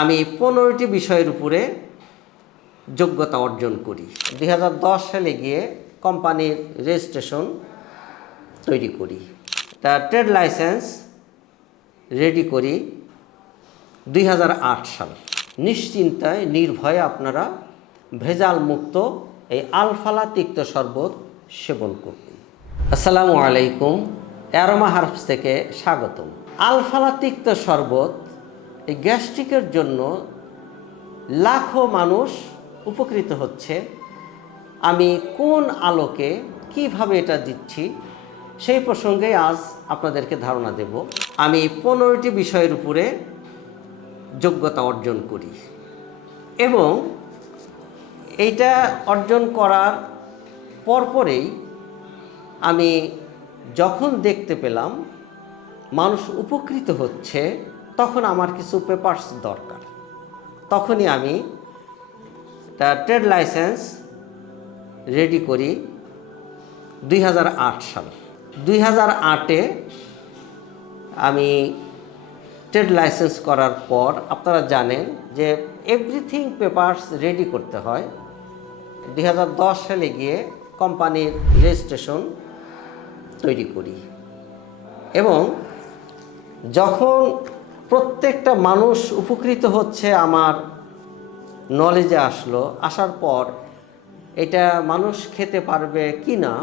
আমি 15টি বিষয়ের উপরে যোগ্যতা অর্জন করি। 2010 সালে গিয়ে কোম্পানির রেজিস্ট্রেশন তৈরি করি, তার ট্রেড লাইসেন্স রেডি করি 2008 সাল। নিশ্চিন্তায় নির্ভয়ে আপনারা ভেজাল মুক্ত এই আলফালা তিক্ত শরবত সেবন করবেন। আসসালামু আলাইকুম, অ্যারোমা হার্বস থেকে স্বাগতম। আলফালা তিক্ত শরবত এই গ্যাস্ট্রিকের জন্য লাখো মানুষ উপকৃত হচ্ছে। আমি কোন আলোকে কিভাবে এটা দিচ্ছি সেই প্রসঙ্গে আজ আপনাদেরকে ধারণা দেব। আমি 15টি বিষয়ের উপরে যোগ্যতা অর্জন করি এবং এইটা অর্জন করার পরপরেই আমি যখন দেখতে পেলাম মানুষ উপকৃত হচ্ছে, তখন আমার কিছু পেপারস দরকার। তখনই আমি তার ট্রেড লাইসেন্স রেডি করি 2008 সাল। 2008-এ আমি ট্রেড লাইসেন্স করার পর আপনারা জানেন যে এভরিথিং পেপারস রেডি করতে হয়। 2010 সালে গিয়ে কোম্পানির রেজিস্ট্রেশন তৈরি করি এবং যখন প্রত্যেকটা মানুষ উপকৃত হচ্ছে আমার নলেজে আসার পর এটা মানুষ খেতে পারবে কি না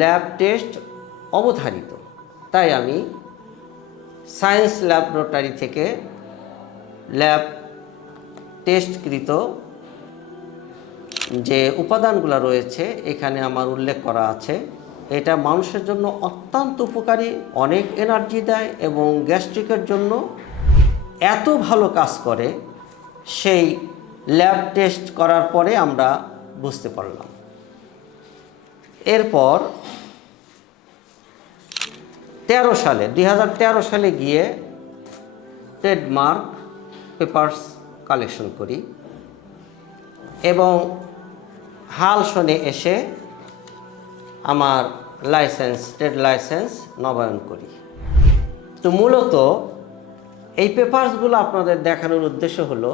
ল্যাব টেস্ট অবধারিত। তাই আমি সায়েন্স ল্যাবরেটরি থেকে ল্যাব টেস্টকৃত যে উপাদানগুলো রয়েছে এখানে আমার উল্লেখ করা আছে। এটা মানুষের জন্য অত্যন্ত উপকারী, অনেক এনার্জি দেয় এবং গ্যাস্ট্রিকের জন্য এত ভালো কাজ করে, সেই ল্যাব টেস্ট করার পরে আমরা বুঝতে পারলাম। এরপর 2013 সালে গিয়ে ট্রেডমার্ক পেপারস কালেকশন করি এবং হাল শোনে এসে আমার ট্রেড লাইসেন্স নবায়ন করি। তো মূলত এই পেপারসগুলো আপনাদের দেখানোর উদ্দেশ্য হলো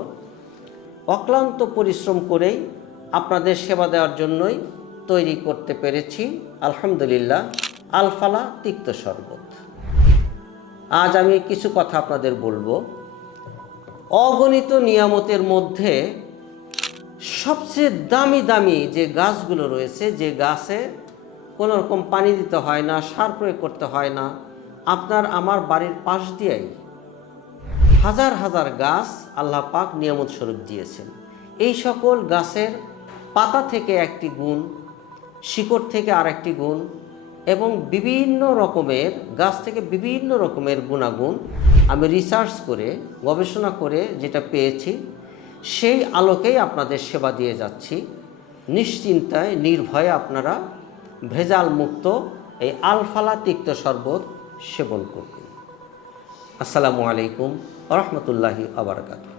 অক্লান্ত পরিশ্রম করেই আপনাদের সেবা দেওয়ার জন্যই তৈরি করতে পেরেছি আলহামদুলিল্লাহ আলফালা তিক্ত শরবত। আজ আমি কিছু কথা আপনাদের বলবো। অগণিত নিয়ামতের মধ্যে সবচেয়ে দামি যে গাছগুলো রয়েছে, যে গাছে কোনো রকম পানি দিতে হয় না, সার প্রয়োগ করতে হয় না, আপনার আমার বাড়ির পাশ দিয়েই হাজার হাজার গাছ আল্লাহ পাক নিয়ামত স্বরূপ দিয়েছেন। এই সকল গাছের পাতা থেকে একটি গুণ, শিকড় থেকে আরেকটি গুণ এবং বিভিন্ন রকমের গাছ থেকে বিভিন্ন রকমের গুণাগুণ আমি রিসার্চ করে গবেষণা করে যেটা পেয়েছি সেই আলোকেই আপনাদের সেবা দিয়ে যাচ্ছি। নিশ্চিন্তায় নির্ভয়ে আপনারা ভেজাল মুক্ত এই আলফালা তিক্ত শরবত সেবন করবেন। আসসালামু আলাইকুম ওয়া রাহমাতুল্লাহি ওয়া বারাকাতুহু।